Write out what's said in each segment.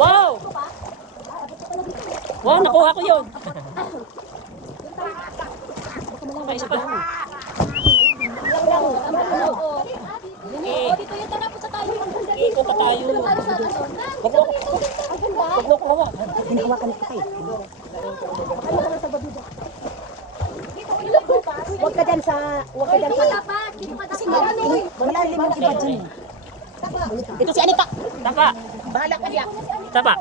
Wow! Wow, nakuha ko yun. Pa, isa pa. Dito yung tara po sa tayo. Iko pa tayo. Wag mo kawa. Hinahawakan kita eh. Huwag ka dyan sa... Huwag ka dyan sa... Kasi malalim ang iba dyan eh. Ito si Anika. Tapa. Bahala ka diya. Tapa.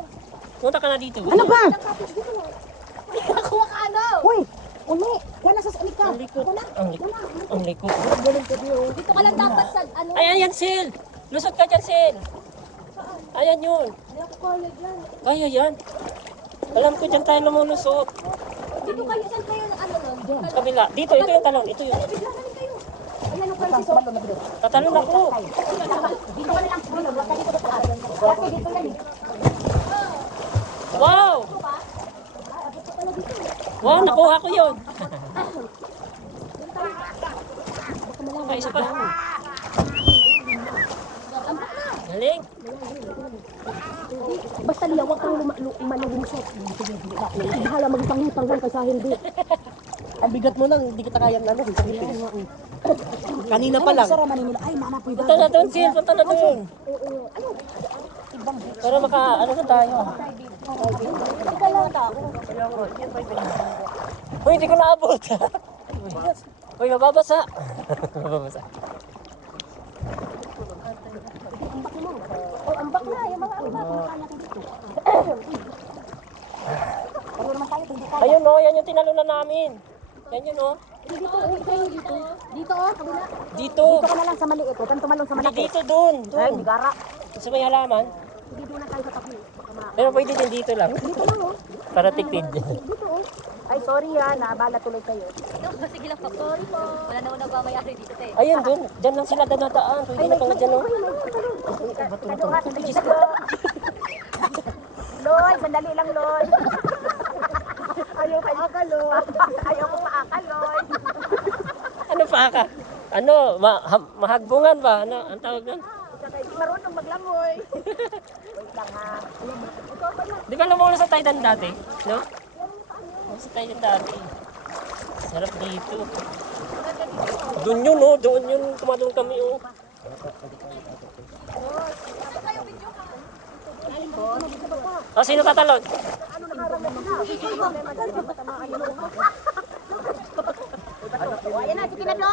Punta ka na dito. Ano ba? Nakuha ka ano? Uy! Uli! Wala sa Anika. Ang likod. Ang likod. Dito ka lang dapat sa ano. Ayan yan, Sil. Lusot ka dyan, Sil. Ayan yun. Kaya yan. Alam ko dyan tayo lumulusot. Dito kayo, saan kayo ano nun? Kabila. Dito, ito yung talong. Ito yun. Ayan ang Francis. Tatalon ako. Dito ka na lang. Huwag ka dito sa taas. Dati dito yan eh. Wow! Wow, nakuha ko yun. Pa, isa pa. Galing. Basta niya, huwag kang malungusot. Bahala magpangutang kasi hindi. Ang bigat mo lang, hindi kita kayang ano, kanina pa lang. Sara Manila. Ay, mama po Punta na doon, Sil. Punta na doon. Para maka, ano na tayo. Uy, hindi ko naabot. Uy, mababasa. Mababasa. Oh, ambak na. Yung mga ambak. Pero naman tayo, hindi tayo. Ayun o, yan yung tinalunan namin. Yan yun o. Dito, dito. Dito, oh, kabila. Dito. Dito ka na lang sa maliit. Huwag kang tumalong sa Hindi malaki. dito, doon. Ay, Doon. bigara. Sa may halaman. Hindi doon na tayo sa tabi. Pero pwede din dito lang. Dito lang, oh. Para tipid. Dito, oh. Ay, sorry ha. Naabala tuloy kayo. Sige lang po. Sorry po. Wala naman nagmamayari dito te. Ayun, doon. Diyan lang sila dadaan. Pwede na pala dyan o. Kaduha, sandali lang. Loy, sandali lang, Loy. Ayaw ka akaloy. Ayaw ko maakaloy. Ano pa ka? Ano? Mahagbungan ba? Ano? Ang tawag doon? Hindi marunong maglangoy. Wait lang ha. Di ba lumulo sa Titan dati? No? Sa Titan dati. Sarap dito. Doon yun oh. Doon yun. Tumadong kami oh. Oh, sino tatalon? Ayan na, sige na, Lo.